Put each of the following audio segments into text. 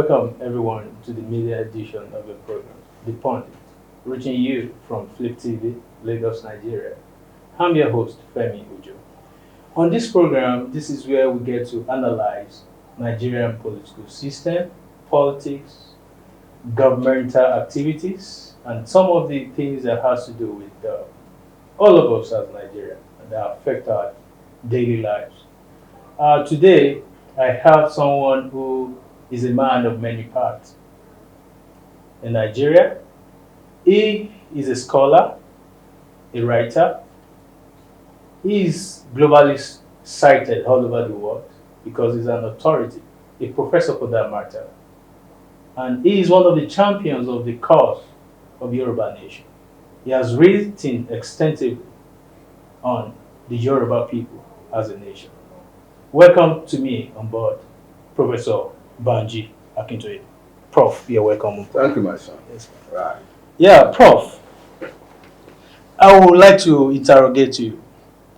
Welcome everyone to the media edition of the program, The Pundit, reaching you from Flip TV, Lagos, Nigeria. I'm your host, Femi Ujo. On this program, this is where we get to analyze Nigerian political system, politics, governmental activities, and some of the things that has to do with all of us as Nigerians and that affect our daily lives. Today, I have someone who is a man of many parts. In Nigeria, he is a scholar, a writer. He is globally cited all over the world because he's an authority, a professor for that matter. And he is one of the champions of the cause of Yoruba nation. He has written extensively on the Yoruba people as a nation. Welcome to me on board, Professor Banji Akintoye. Prof, you're welcome. Thank you, my son. Yes. Right. Yeah, Prof, I would like to interrogate you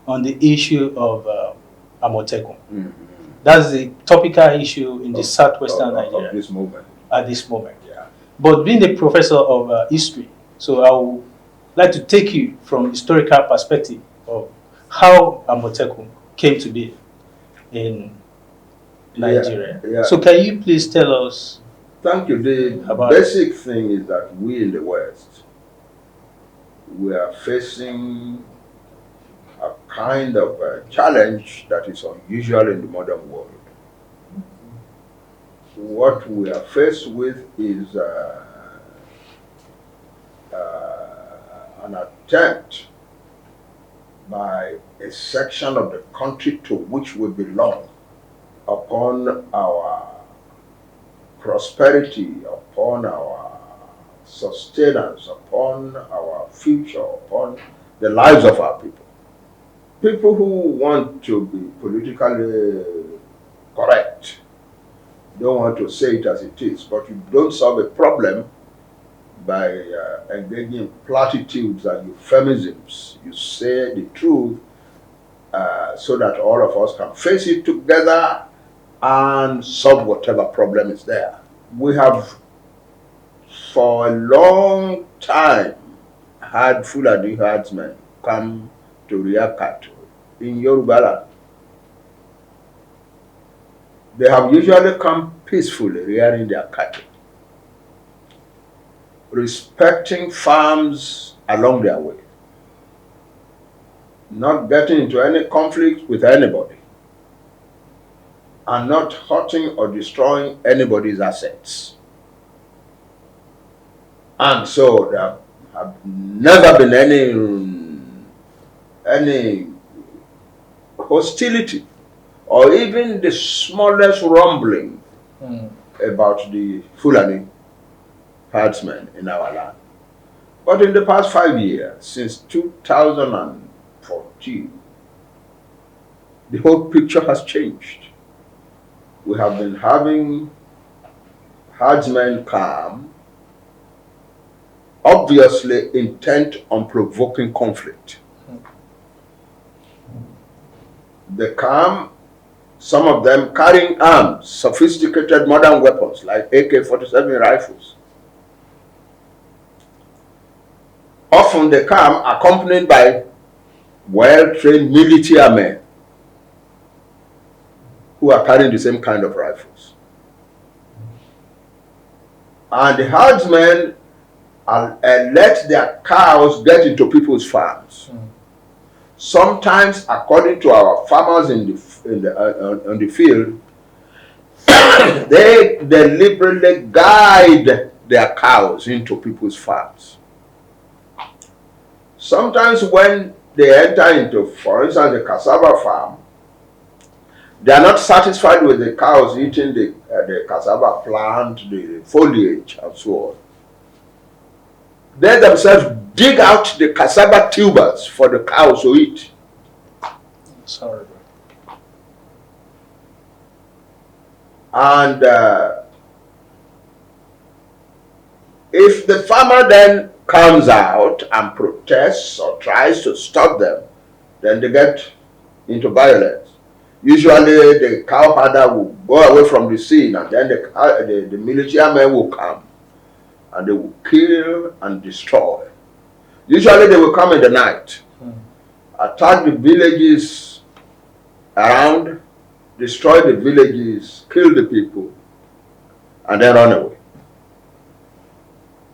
on the issue of Amotekun. Mm-hmm. That's the topical issue in the southwestern Nigeria Of this movement. at this moment. Yeah. But being a professor of history, so I would like to take you from historical perspective of how Amotekun came to be in Nigeria. Yeah. So can you please tell us? Thank you. The About basic thing is that we in the West, we are facing a kind of challenge that is unusual in the modern world. What we are faced with is an attempt by a section of the country to which we belong upon our prosperity, upon our sustenance, upon our future, upon the lives of our people. People who want to be politically correct don't want to say it as it is, but you don't solve a problem by engaging in platitudes and euphemisms. You say the truth so that all of us can face it together and solve whatever problem is there. We have for a long time had Fulani herdsmen come to rear cattle in Yoruba land. They have usually come peacefully rearing their cattle, respecting farms along their way, not getting into any conflict with anybody, and not hurting or destroying anybody's assets. And so there have never been any hostility or even the smallest rumbling about the Fulani herdsmen in our land. But in the past 5 years, since 2014, the whole picture has changed. We have been having herdsmen come, obviously intent on provoking conflict. They come, some of them carrying arms, sophisticated modern weapons like AK-47 rifles. Often they come accompanied by well-trained military men who are carrying the same kind of rifles. And the herdsmen let their cows get into people's farms. Sometimes, according to our farmers on the field, they deliberately guide their cows into people's farms. Sometimes when they enter into, for instance, the cassava farm, they are not satisfied with the cows eating the cassava plant, the foliage, and so on. They themselves dig out the cassava tubers for the cows to eat. Sorry. And if the farmer then comes out and protests or tries to stop them, then they get into violence. Usually the cow herder will go away from the scene, and then the military men will come and they will kill and destroy. Usually they will come in the night, attack the villages around, destroy the villages, kill the people, and then run away.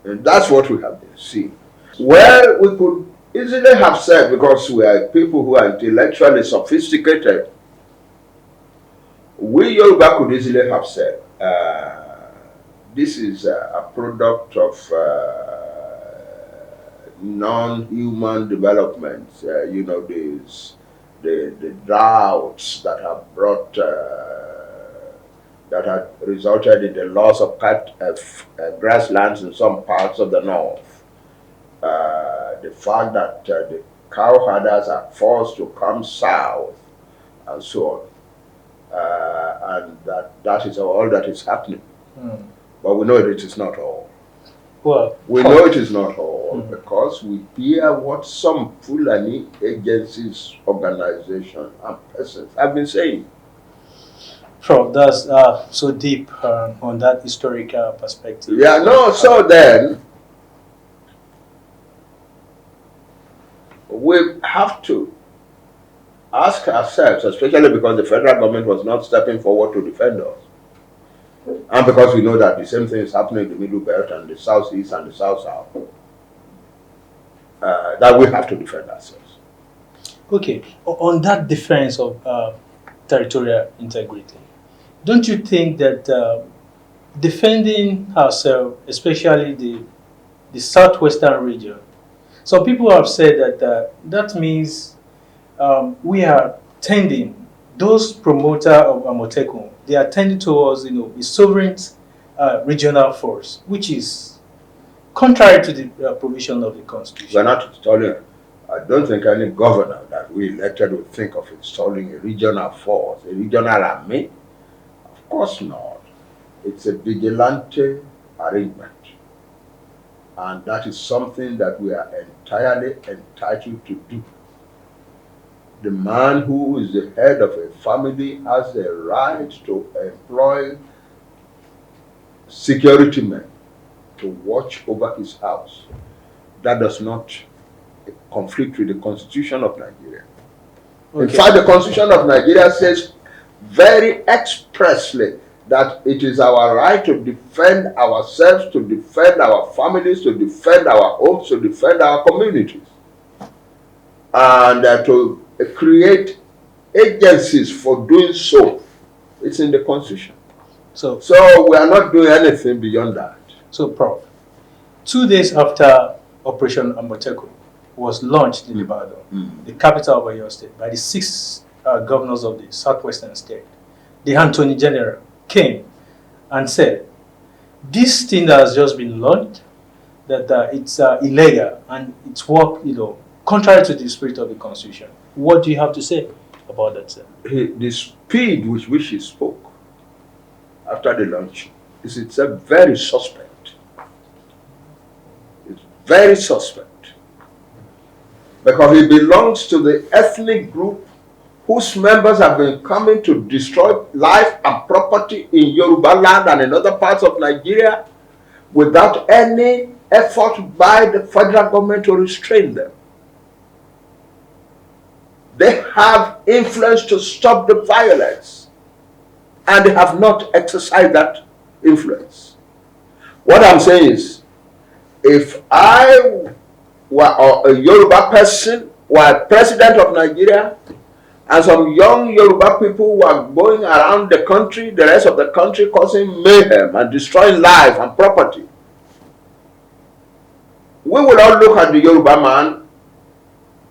And that's what we have been seeing. Well, we could easily have said, because we are people who are intellectually sophisticated, we Yoruba could easily have said, this is a product of non-human development. You know, the droughts that have brought, that have resulted in the loss of grasslands in some parts of the north. The fact that the cow herders are forced to come south and so on. And that is all that is happening. But we know it is not all. Well, we know it is not all because we hear what some Fulani agencies, organizations, and persons have been saying. Prof, that's so deep on that historical perspective. Yeah, no, so then we have to ask ourselves, especially because the federal government was not stepping forward to defend us, and because we know that the same thing is happening in the Middle Belt and the Southeast and the South-South, that we have to defend ourselves. Okay, on that defense of territorial integrity, don't you think that defending ourselves, especially the southwestern region, some people have said that that means we are tending, those promoters of Amotekun, they are tending towards, a sovereign regional force, which is contrary to the provision of the Constitution. We're not installing, I don't think any governor that we elected would think of installing a regional force, a regional army. Of course not. It's a vigilante arrangement. And that is something that we are entirely entitled to do. The man who is the head of a family has a right to employ security men to watch over his house. That does not conflict with the Constitution of Nigeria. Okay. In fact, the Constitution of Nigeria says very expressly that it is our right to defend ourselves, to defend our families, to defend our homes, to defend our communities, and to create agencies for doing so. It's in the Constitution. So we are not doing anything beyond that. So, Prof, 2 days after Operation Amotekun was launched in Ibadan, the capital of Oyo State, by the 6 governors of the southwestern state, the Attorney General came and said, this thing that has just been launched, that it's illegal and it's work, contrary to the spirit of the Constitution. What do you have to say about that, sir? The speed with which he spoke after the launch is itself very suspect. It's very suspect. Because he belongs to the ethnic group whose members have been coming to destroy life and property in Yoruba land and in other parts of Nigeria without any effort by the federal government to restrain them. They have influence to stop the violence, and they have not exercised that influence. What I'm saying is, if I were a Yoruba person, were president of Nigeria, and some young Yoruba people were going around the country, the rest of the country, causing mayhem and destroying life and property, we will all look at the Yoruba man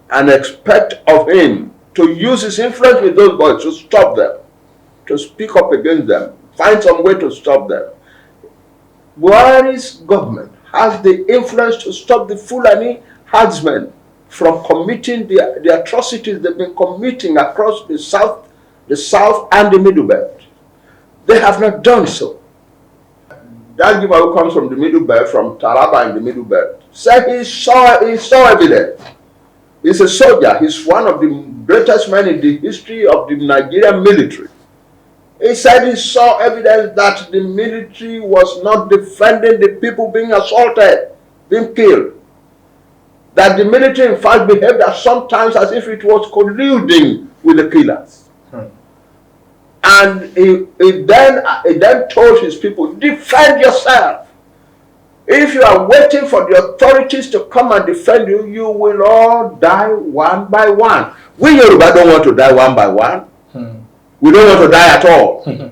and expect of him to use his influence with those boys to stop them, to speak up against them, find some way to stop them. Buhari's government has the influence to stop the Fulani herdsmen from committing the atrocities they've been committing across the south and the Middle Belt. They have not done so. That giver who comes from the Middle Belt, from Taraba in the Middle Belt, said he saw evidence. He's a soldier. He's one of the greatest men in the history of the Nigerian military. He said he saw evidence that the military was not defending the people being assaulted, being killed. That the military in fact behaved sometimes as if it was colluding with the killers. And he then told his people, defend yourself. If you are waiting for the authorities to come and defend you, you will all die one by one. We Yoruba don't want to die one by one. We don't want to die at all.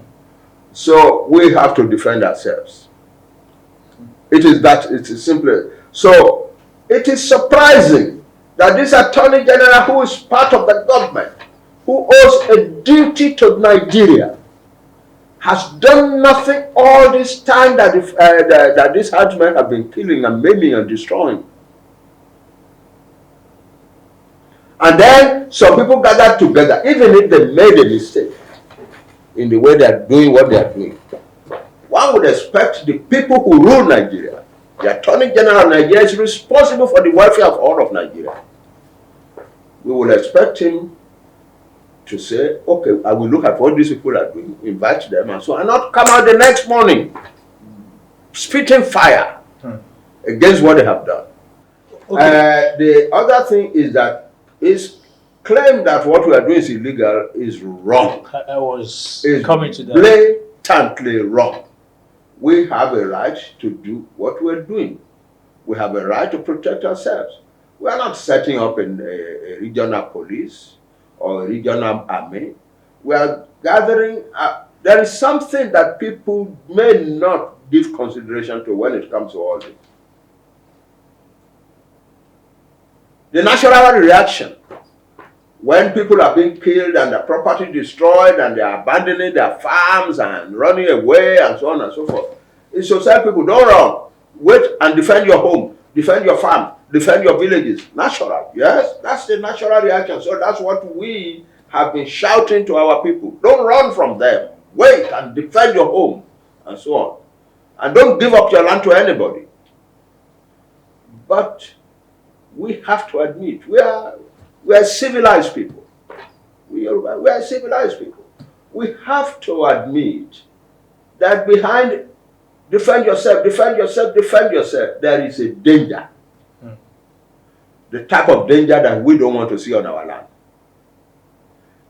So we have to defend ourselves. It is simply. So it is surprising that this Attorney General, who is part of the government, who owes a duty to Nigeria, has done nothing all this time that these herdsmen have been killing and maiming and destroying. And then some people gathered together, even if they made a mistake in the way they are doing what they are doing. One would expect the people who rule Nigeria, the Attorney General of Nigeria is responsible for the welfare of all of Nigeria. We will expect him to say, okay, I will look at what these people are doing, invite them and so on, and not come out the next morning spitting fire against what they have done. Okay. The other thing is that his claim that what we are doing is illegal is wrong. I was coming to that. Blatantly wrong. We have a right to do what we're doing. We have a right to protect ourselves. We are not setting up a regional police or a regional army. We are gathering. There is something that people may not give consideration to when it comes to all this. The natural reaction when people are being killed and their property destroyed and they are abandoning their farms and running away and so on and so forth is to tell people, don't run, wait and defend your home, defend your farm, defend your villages. Natural, yes, that's the natural reaction. So that's what we have been shouting to our people. Don't run from them, wait and defend your home and so on. And don't give up your land to anybody. But we have to admit, we are civilized people. We are civilized people. We have to admit that behind defend yourself, defend yourself, defend yourself, there is a danger. The type of danger that we don't want to see on our land.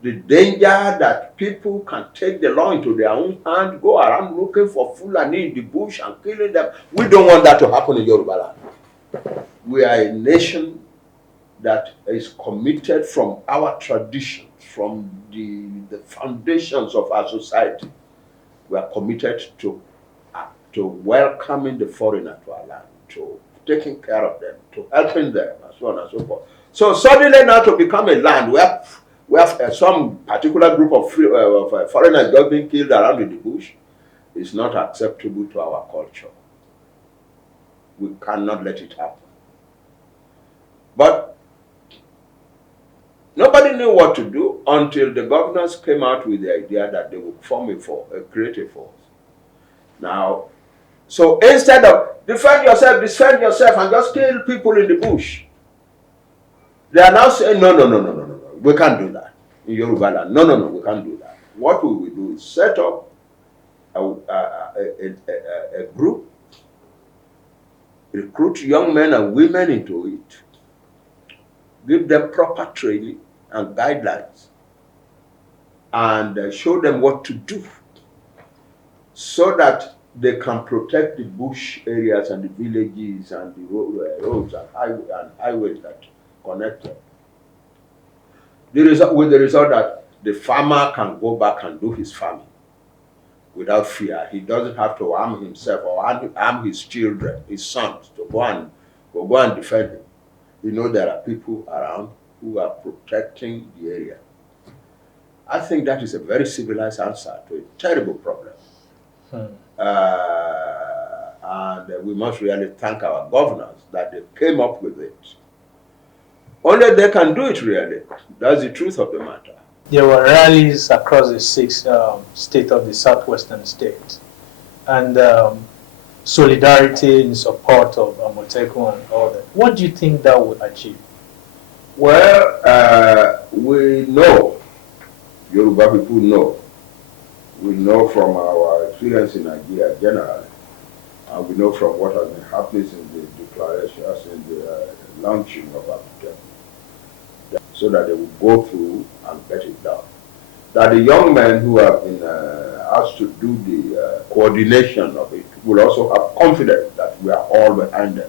The danger that people can take the law into their own hand, go around looking for Fulani in the bush and killing them. We don't want that to happen in Yoruba land. We are a nation that is committed from our traditions, from the foundations of our society. We are committed to welcoming the foreigner to our land, to taking care of them, to helping them, and so on and so forth. So suddenly now to become a land where we have some particular group of foreigners just being killed around in the bush is not acceptable to our culture. We cannot let it happen. But nobody knew what to do until the governors came out with the idea that they would form a creative force. Now, so instead of defend yourself, and just kill people in the bush, they are now saying, no, we can't do that in Yoruba land. No, we can't do that. What we will do is set up a group, recruit young men and women into it, give them proper training and guidelines, and show them what to do so that they can protect the bush areas and the villages and the roads and highways that connect them. With the result that the farmer can go back and do his farming without fear. He doesn't have to arm himself or arm his children, his sons, to go and defend him. You know there are people around who are protecting the area. I think that is a very civilized answer to a terrible problem. And we must really thank our governors that they came up with it. Only they can do it really. That's the truth of the matter. There were rallies across the 6 states of the southwestern states. And solidarity in support of Amotekun and all that. What do you think that would achieve? Well, we know, Yoruba people know. We know from our experience in Nigeria generally, and we know from what has been happening in the declarations, in the launching of Amotekun, so that they will go through and get it done. That the young men who have been asked to do the coordination of it will also have confidence that we are all behind them.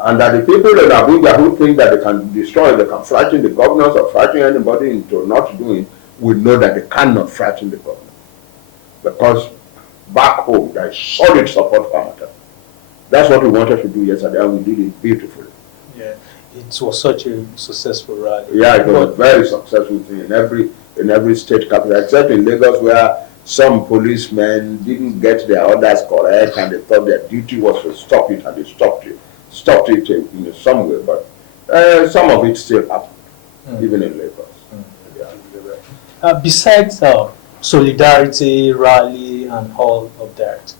And that the people in Abuja who think that they can destroy, they can frighten the governors or frighten anybody into not doing, will know that they cannot frighten the governor. Because back home, there is solid support for Amotekun. That's what we wanted to do yesterday, and we did it beautifully. Yeah, it was such a successful rally. Yeah, it was a very successful thing in every state capital, except in Lagos, where some policemen didn't get their orders correct, and they thought their duty was to stop it, and they stopped it in some way. But some of it still happened, even in Lagos. Yeah. Besides solidarity, rally, and all of that,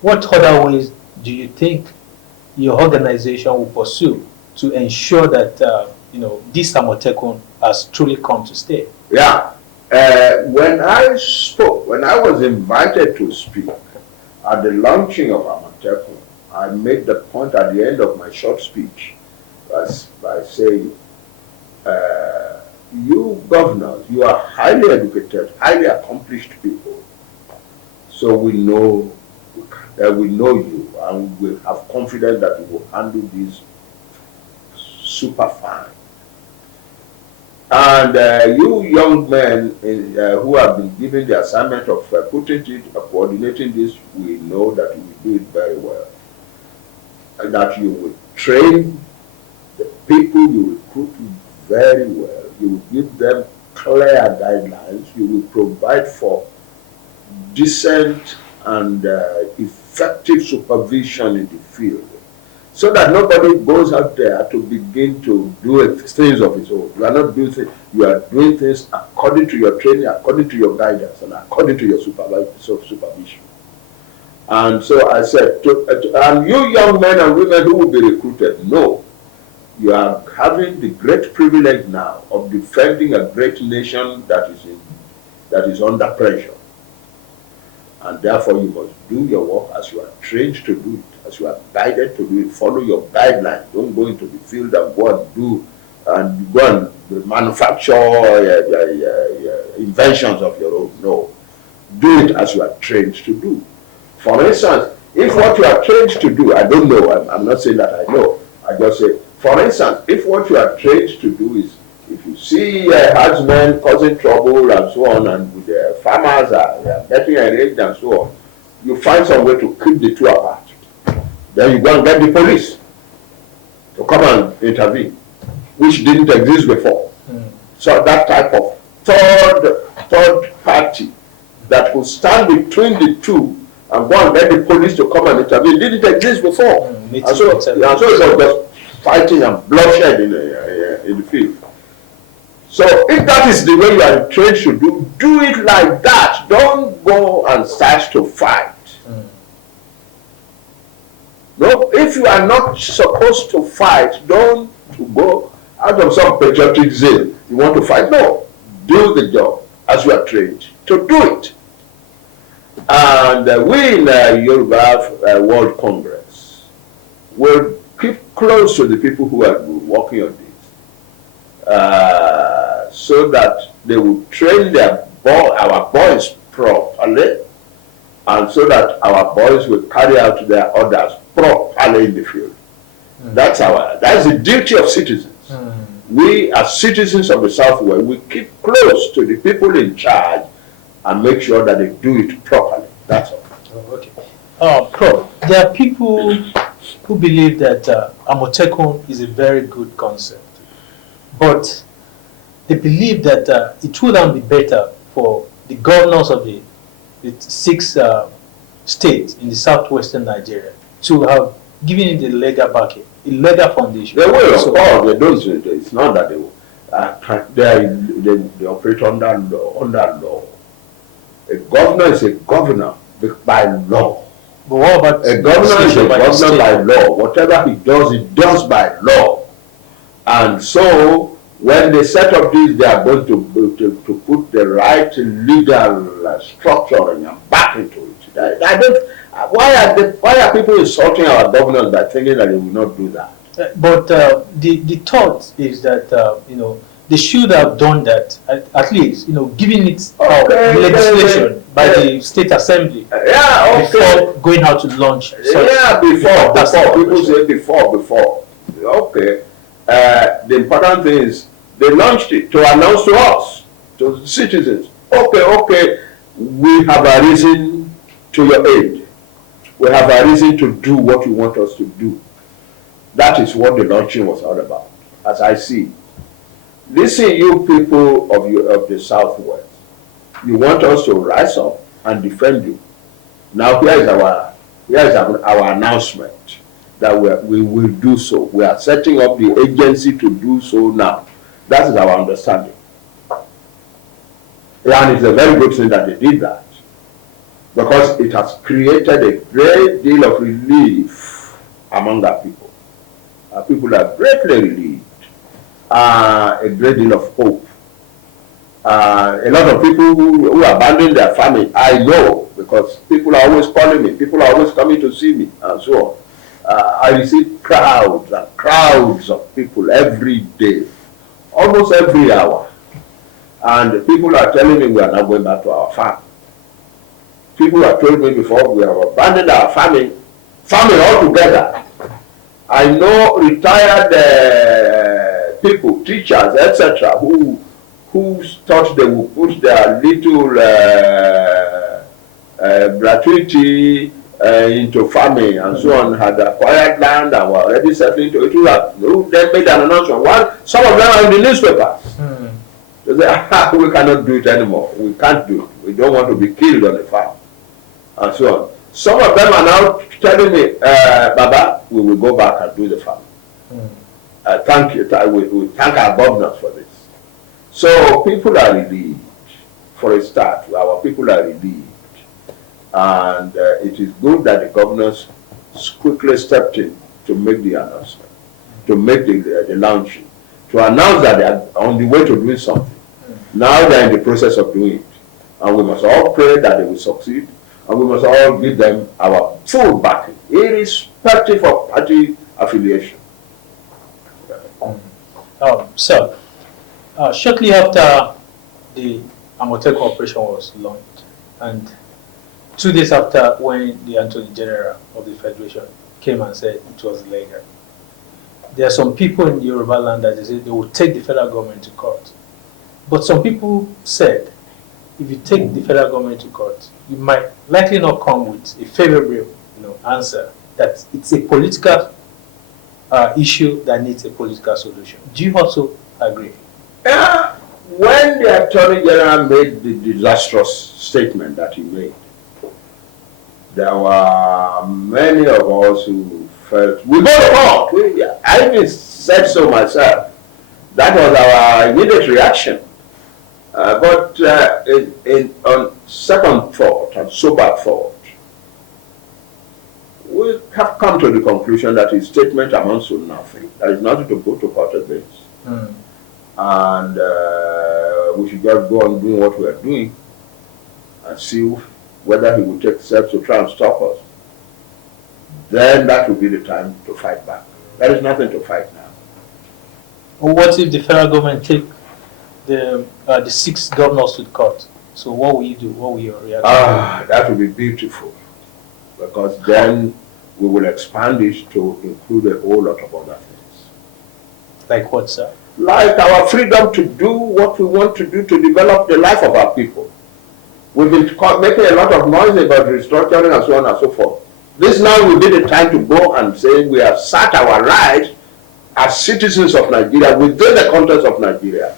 what other ways do you think your organization will pursue to ensure that this Amotekun has truly come to stay? Yeah. When I was invited to speak at the launching of Amotekun, I made the point at the end of my short speech by saying, you governors, you are highly educated, highly accomplished people. So we know you, and we have confidence that you will handle this super fine. And you young men who have been given the assignment of coordinating this, we know that you will do it very well. And that you will train the people you recruit very well. You will give them clear guidelines. You will provide for decent and effective supervision in the field, so that nobody goes out there to begin to do things of his own. You are not doing things, you are doing things according to your training, according to your guidance, and according to your supervision. And so I said, and you young men and women who will be recruited, no, you are having the great privilege now of defending a great nation that is under pressure. And therefore you must do your work as you are trained to do it, as you are guided to do it. Follow your guidelines. Don't go into the field and go and manufacture inventions of your own. No. Do it as you are trained to do. For instance, if what you are trained to do, I don't know, I'm not saying that I know, I just say, for instance, if what you are trained to do is, if you see herdsmen causing trouble and so on, and the farmers are getting enraged and so on, you find some way to keep the two apart. Then you go and get the police to come and intervene, which didn't exist before. So that type of third party that will stand between the two and go and get the police to come and intervene didn't exist before. And so it was just fighting and bloodshed in the field. So if that is the way you are trained to do it like that. Don't go and start to fight. No, if you are not supposed to fight, don't go out of some patriotic zeal. You want to fight? No. Do the job as you are trained to do it. And we in Yoruba World Congress will keep close to the people who are working on this, so that they will train our boys properly, and so that our boys will carry out their orders properly in the field. That's the duty of citizens. We as citizens of the Southwest, we keep close to the people in charge and make sure that they do it properly. That's all. Okay. Pro, there are people who believe that Amotekun is a very good concept, but they believe that it wouldn't be better for the governors of the 6 states in the southwestern Nigeria to have given it a legal backing, a legal foundation. They will, of course. They don't. It's not that they will. They operate under law. A governor is a governor by law. But what about a governor is a governor by law? Whatever he does by law. And so when they set up this, they are going to put the right legal structuring and back into it. I don't. Why are people insulting our governors by thinking that they will not do that? But the thought is that they should have done that at least giving it legislation by the state assembly before going out to launch. Before people say before. Okay, the important thing is they launched it to announce to us, to the citizens. Okay, we have a reason to your aid. We have a reason to do what you want us to do. That is what the launching was all about, as I see. Listen, you people of the Southwest, you want us to rise up and defend you. Now here is our announcement that we will do so. We are setting up the agency to do so now. That is our understanding. And it's a very good thing that they did that, because it has created a great deal of relief among our people. Our people are greatly relieved. A great deal of hope. A lot of people who abandoned their family, I know, because people are always calling me, people are always coming to see me, and so on. I receive crowds and crowds of people every day, almost every hour. And people are telling me we are not going back to our farm. People have told me before we have abandoned our family altogether. I know retired people, teachers, etc., who thought they would put their little gratuity into farming and so on, had acquired land and were already settling to it. They made an announcement. Some of them are in the newspapers. They say, we cannot do it anymore. We can't do it. We don't want to be killed on the farm. And so on. Some of them are now telling me, Baba, we will go back and do the farm. Thank you. We thank our governors for this. So people are relieved. For a start, our people are relieved. And it is good that the governors quickly stepped in to make the announcement, to make the launching, to announce that they are on the way to doing something. Now they are in the process of doing it. And we must all pray that they will succeed. And we must all give them our full backing, irrespective of party affiliation. Shortly after the Amotekun operation was launched, and 2 days after, when the Attorney General of the Federation came and said it was legal, there are some people in Yoruba land that they said they will take the federal government to court. But some people said, if you take the federal government to court, you might likely not come with a favorable answer, that it's a political issue that needs a political solution. Do you also agree? Yeah. When the Attorney General made the disastrous statement that he made, there were many of us who felt, we go to court. I even said so myself. That was our immediate reaction. But on second thought and sober thought, we have come to the conclusion that his statement amounts to nothing. There is nothing to go to court against. And we should just go on doing what we are doing and see whether he will take steps to try and stop us. Then that will be the time to fight back. There is nothing to fight now. Well, what if the federal government take the 6 governors to the court? So what will you do? What will your reaction? That will be beautiful, because then we will expand it to include a whole lot of other things. Like what, sir? Like our freedom to do what we want to do to develop the life of our people. We've been making a lot of noise about restructuring and so on and so forth. This now will be the time to go and say we have sat our rights as citizens of Nigeria within the context of Nigeria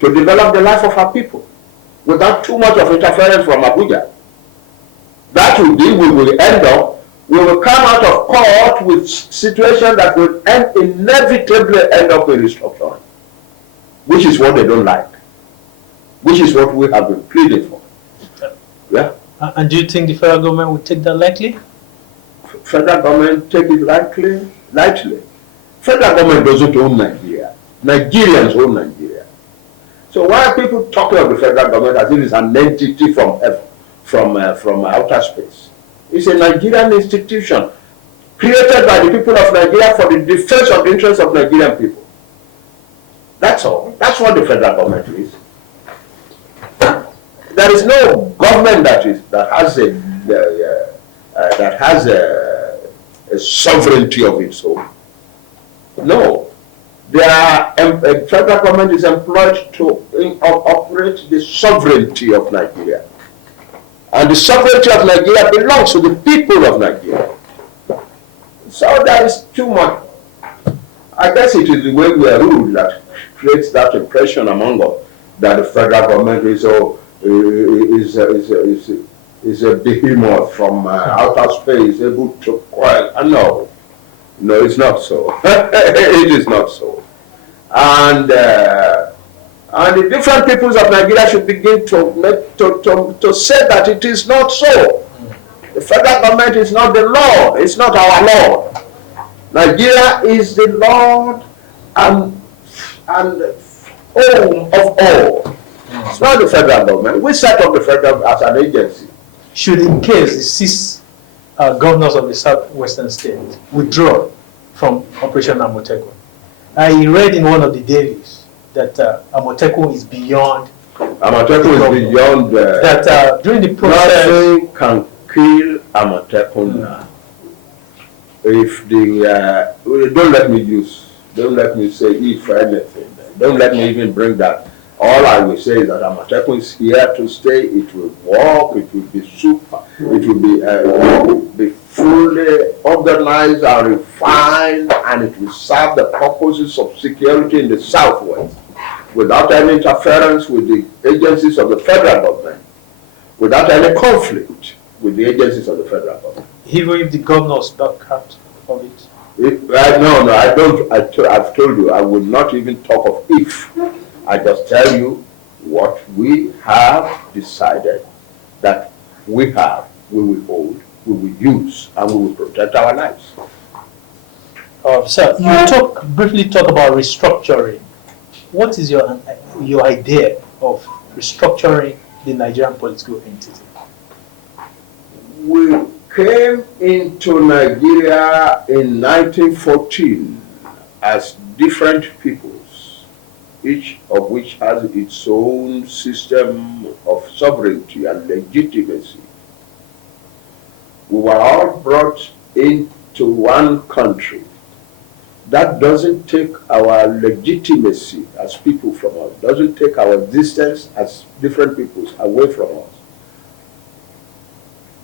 to develop the life of our people without too much of interference from Abuja. That will be, we will come out of court with situation that will inevitably end up in restructuring, which is what they don't like, which is what we have been pleading for. Yeah. And do you think the federal government will take that lightly? Federal government take it lightly? Federal government doesn't own Nigeria. Nigerians own Nigeria. So why are people talking of the federal government as if it's an entity from outer space? It's a Nigerian institution created by the people of Nigeria for the defense of the interests of Nigerian people. That's all. That's what the federal government is. There is no government that has a sovereignty of its own. No. The federal government is employed to operate the sovereignty of Nigeria. And the sovereignty of Nigeria belongs to the people of Nigeria. So there is too much. I guess it is the way we are ruled that creates that impression among us that the federal government is a behemoth from outer space able to quell. No, it's not so. It is not so. And the different peoples of Nigeria should begin to say that it is not so. The federal government is not the Lord. It's not our Lord. Nigeria is the Lord and home of all. It's not the federal government. We set up the federal as an agency. Should, in case the 6 governors of the southwestern states withdraw from Operation Amotekun, I read in one of the dailies that Amotekun is beyond. Amotekun is beyond. That during the process, nothing can kill Amotekun now. If the don't let me say if anything. Don't let me even bring that. All I will say is that Amotekun is here to stay. It will work. It will be super. It will be fully organized and refined, and it will serve the purposes of security in the southwest, without any interference with the agencies of the federal government, without any conflict with the agencies of the federal government. Even if the governors back out of it. No, I don't. I've told you, I will not even talk of if. I just tell you what we have decided that we will hold, we will use, and we will protect our lives. Sir, you briefly talk about restructuring. What is your idea of restructuring the Nigerian political entity? We came into Nigeria in 1914 as different peoples, each of which has its own system of sovereignty and legitimacy. We were all brought into one country. That doesn't take our legitimacy as people from us, doesn't take our existence as different peoples away from us.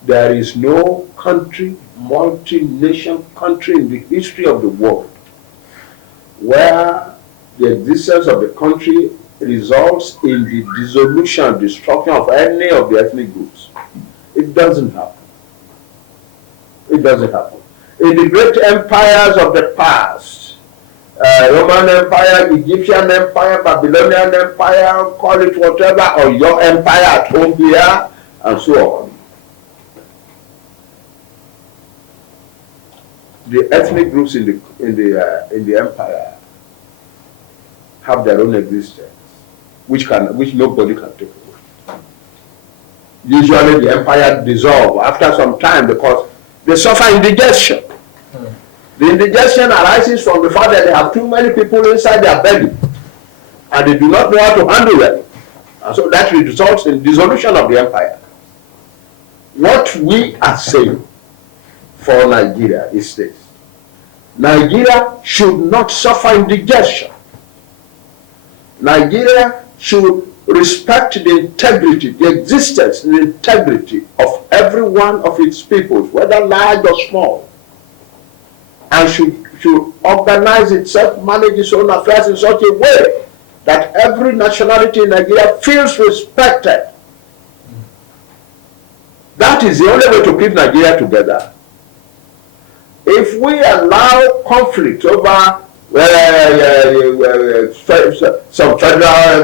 There is no country, multi-nation country in the history of the world where the existence of the country results in the dissolution, destruction of any of the ethnic groups. It doesn't happen. It doesn't happen. In the great empires of the past, Roman Empire, Egyptian Empire, Babylonian Empire, call it whatever, or your empire at home here, and so on. The ethnic groups in the empire have their own existence, which nobody can take away. Usually, the empire dissolves after some time because they suffer indigestion. The indigestion arises from the fact that they have too many people inside their belly, and they do not know how to handle them, and so that results in dissolution of the empire. What we are saying for Nigeria is this: Nigeria should not suffer indigestion. Nigeria should respect the integrity, the existence, the integrity of every one of its peoples, whether large or small, and should organize itself, manage its own affairs in such a way that every nationality in Nigeria feels respected. That is the only way to keep Nigeria together. If we allow conflict over some federal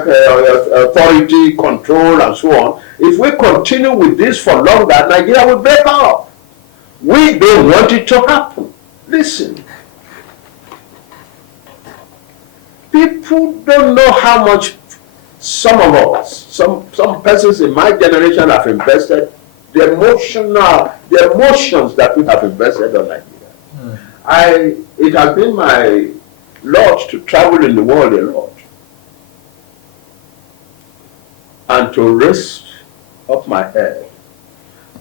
authority control and so on, if we continue with this for longer, Nigeria will break up. We don't want it to happen. Listen, People don't know how much some of us, some persons in my generation have invested, the emotions that we have invested on Nigeria. It has been my lot to travel in the world a lot and to raise up my head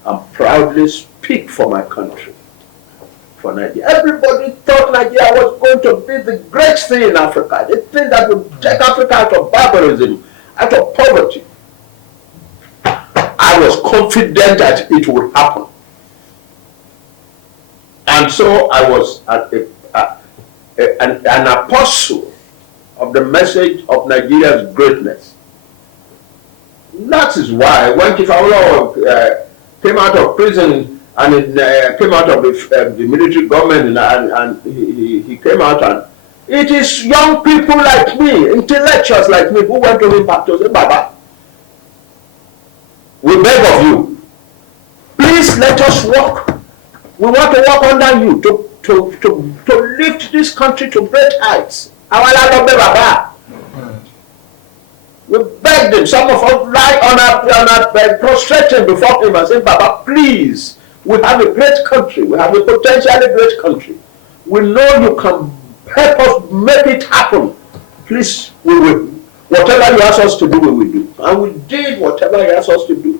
and proudly speak for my country, for Nigeria. Everybody thought Nigeria was going to be the great thing in Africa, the thing that would take Africa out of barbarism, out of poverty. I was confident that it would happen. And so I was an apostle of the message of Nigeria's greatness. That is why when Kifawolo came out of prison and came out of the military government and he came out, and it is young people like me, intellectuals like me, who went to him back to say, Baba, we beg of you, please let us work. We want to work under you to lift this country to great heights. Baba. We begged him. Some of us lie on our prostrating before him and say, Baba, please, we have a great country. We have a potentially great country. We know you can help us make it happen. Please, we will. Whatever you ask us to do, we will do. And we did whatever he asked us to do.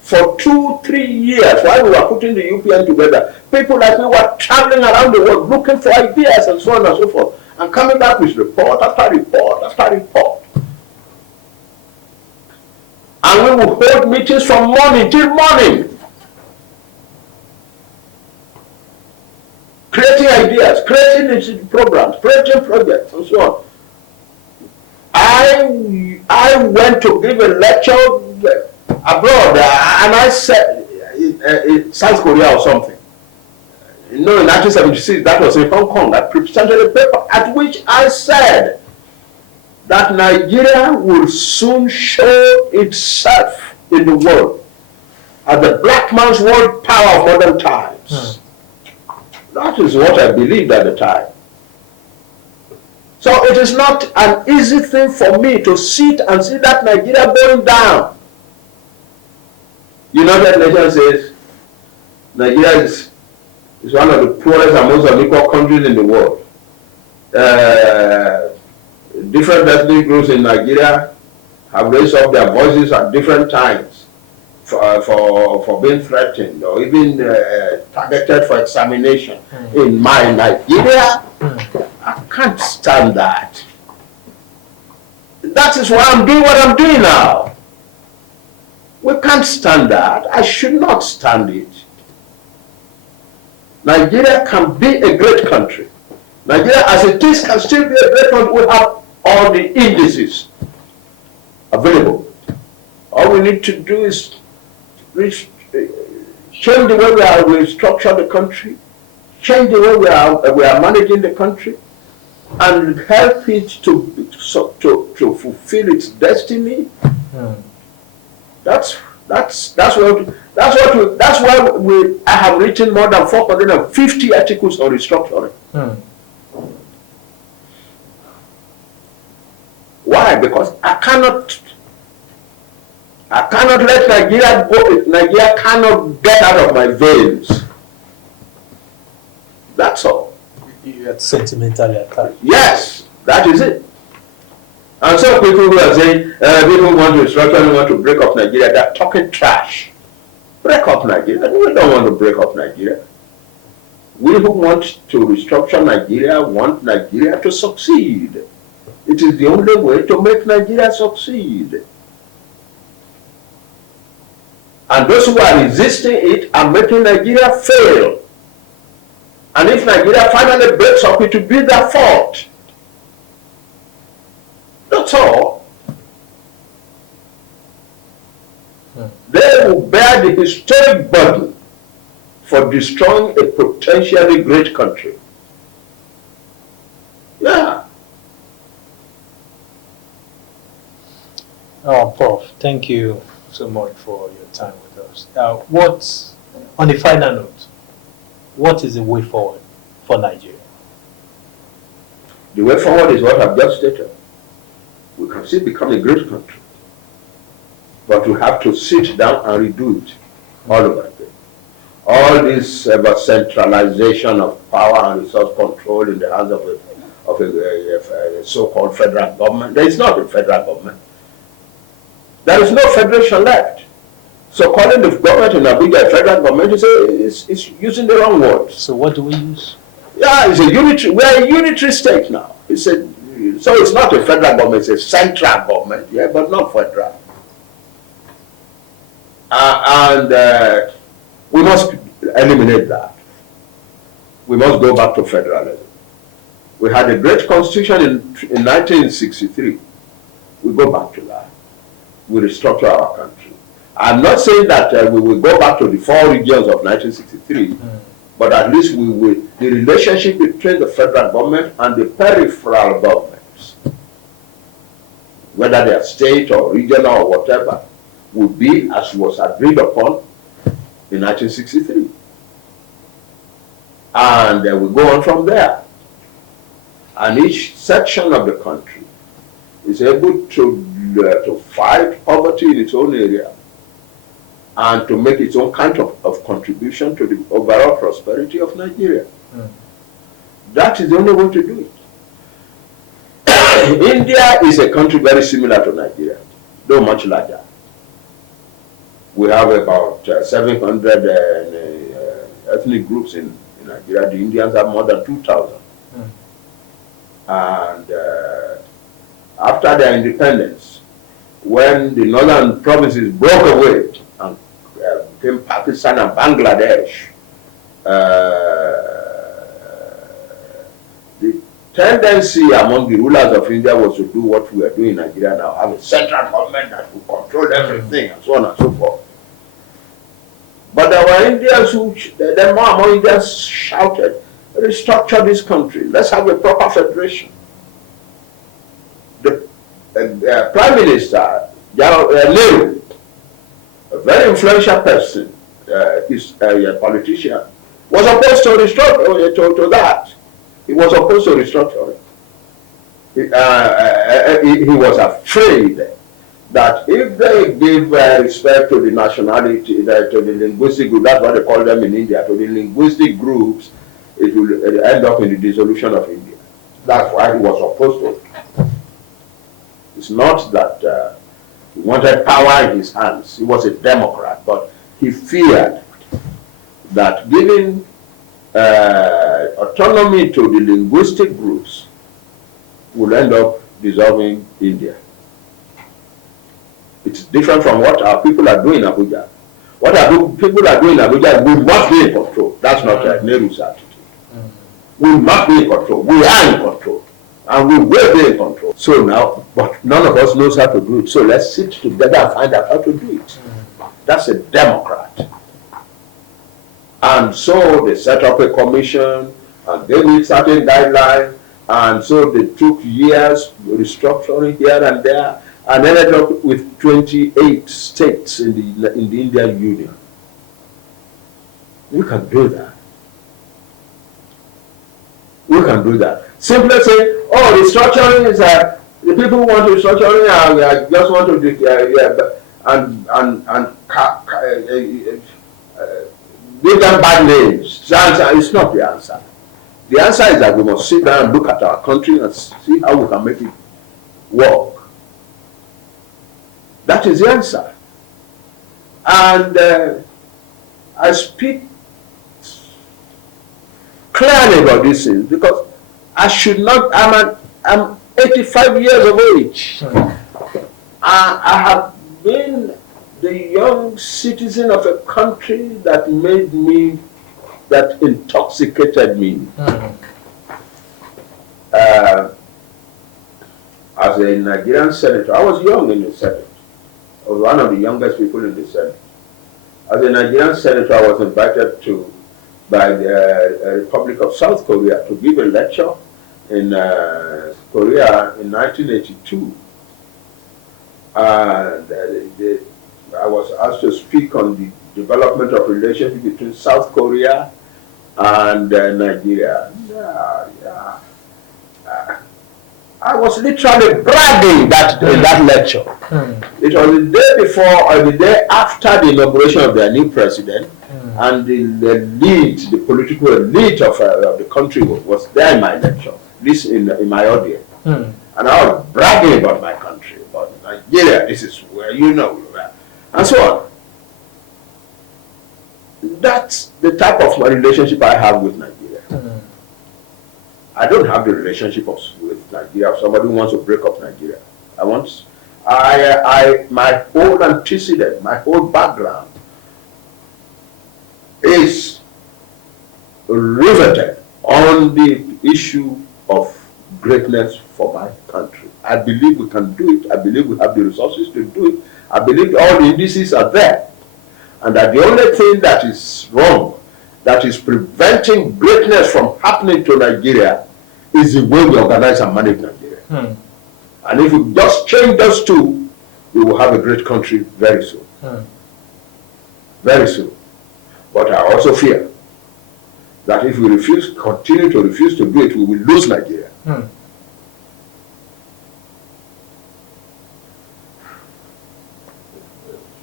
For 2-3 years, while we were putting the UPN together, people like me were traveling around the world looking for ideas and so on and so forth, and coming back with report after report after report. And we would hold meetings from morning till morning, creating ideas, creating programs, creating projects, and so on. I went to give a lecture abroad, and I said, in South Korea or something. In 1976, that was in Hong Kong. I presented a paper at which I said that Nigeria will soon show itself in the world as the black man's world power of modern times. That is what I believed at the time. So it is not an easy thing for me to sit and see that Nigeria going down. United Nations says Nigeria is one of the poorest and most unequal countries in the world. Different ethnic groups in Nigeria have raised up their voices at different times for being threatened or even targeted for examination. In my Nigeria, I can't stand that. That is why I'm doing what I'm doing now. We can't stand that. I should not stand it. Nigeria can be a great country. Nigeria as it is can still be a great country. We have all the indices available. All we need to do is change the way we structure the country, change the way we are managing the country, and help it to fulfill its destiny. That's why I have written more than 450 articles on restructuring. Why? Because I cannot let Nigeria go. Nigeria cannot get out of my veins. That's all. You are sentimentally attached. Yes, that is it. And some people who are saying people want to restructure, they want to break up Nigeria, they're talking trash. Break up Nigeria? We don't want to break up Nigeria. We who want to restructure Nigeria want Nigeria to succeed. It is the only way to make Nigeria succeed. And those who are resisting it are making Nigeria fail. And if Nigeria finally breaks up, it will be their fault. That's all. They will bear the historic burden for destroying a potentially great country. Yeah. Oh, Prof, thank you so much for your time with us. On a final note, what is the way forward for Nigeria? The way forward is what I've just stated. We can still become a great country, but we have to sit down and redo it all over again. All this about centralization of power and resource control in the hands of a so-called federal government. There is not a federal government. There is no federation left. So calling the government in Abuja a federal government is using the wrong word. So what do we use? Yeah, it's a unitary. We are a unitary state now. So it's not a federal government. It's a central government. Yeah, but not federal. We must eliminate that. We must go back to federalism. We had a great constitution in 1963. We go back to that. We restructure our country. I'm not saying that we will go back to the 4 regions of 1963, but at least the relationship between the federal government and the peripheral governments, whether they are state or regional or whatever, will be as was agreed upon in 1963. And we go on from there. And each section of the country is able to fight poverty in its own area and to make its own kind of contribution to the overall prosperity of Nigeria. That is the only way to do it. India is a country very similar to Nigeria, though much larger. We have about 700 ethnic groups in Nigeria. The Indians have more than 2,000. And after their independence, when the northern provinces broke away and became Pakistan and Bangladesh, the tendency among the rulers of India was to do what we are doing in Nigeria now, have a central government that will control everything and so on and so forth. But there were Indians the more Indians shouted, restructure this country, let's have a proper federation. The Prime Minister, Nehru, a very influential person, he's a politician, was opposed to restructure to that. He was opposed to restructuring. He was afraid that if they give respect to the nationality, to the linguistic group, that's what they call them in India, to the linguistic groups, it will end up in the dissolution of India. That's why he was opposed to it. It's not that he wanted power in his hands. He was a Democrat, but he feared that giving autonomy to the linguistic groups would end up dissolving India. It's different from what our people are doing in Abuja. What our people are doing in Abuja, we must be in control. That's not Nehru's attitude. We must be in control. We are in control. And we will be in control. So now, but none of us knows how to do it. So let's sit together and find out how to do it. That's a Democrat. And so they set up a commission and gave it certain guidelines. And so they took years restructuring here and there and ended up with 28 states in the Indian Union. We can do that. We can do that. Simply say, oh, restructuring is the people who want to restructuring just want to give them bad names. The answer is not the answer. The answer is that we must sit down and look at our country and see how we can make it work. That is the answer. And I speak clearly about these things because I should not, I'm 85 years of age. I have been the young citizen of a country that made me, that intoxicated me. As a Nigerian senator, I was young in the Senate. I was one of the youngest people in the Senate. As a Nigerian senator, I was invited by the Republic of South Korea to give a lecture in Korea in 1982. And I was asked to speak on the development of relations between South Korea and Nigeria. I was literally bragging that in that lecture. It was the day before or the day after the inauguration of their new president, and the elite, the political elite of the country was there in my lecture, this in my audience. And I was bragging about my country, about Nigeria, this is where you know, and so on. That's the type of relationship I have with Nigeria. I don't have the relationship with Nigeria. If somebody who wants to break up Nigeria, my whole antecedent, my whole background is riveted on the issue of greatness for my country. I believe we can do it. I believe we have the resources to do it. I believe all the indices are there. And that the only thing that is wrong, that is preventing greatness from happening to Nigeria, is the way we organize and manage Nigeria. And if we just change those two, we will have a great country very soon. Very soon. But I also fear that if we continue to refuse to do it, we will lose Nigeria.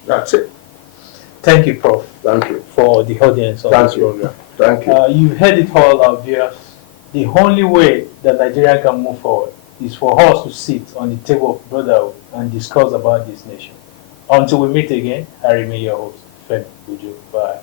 That's it. Thank you, Prof. Thank you. For the audience of this program. Thank you. You heard it all, obvious. The only way that Nigeria can move forward is for us to sit on the table of brotherhood and discuss about this nation. Until we meet again, I remain your host, Femi Uju. Bye.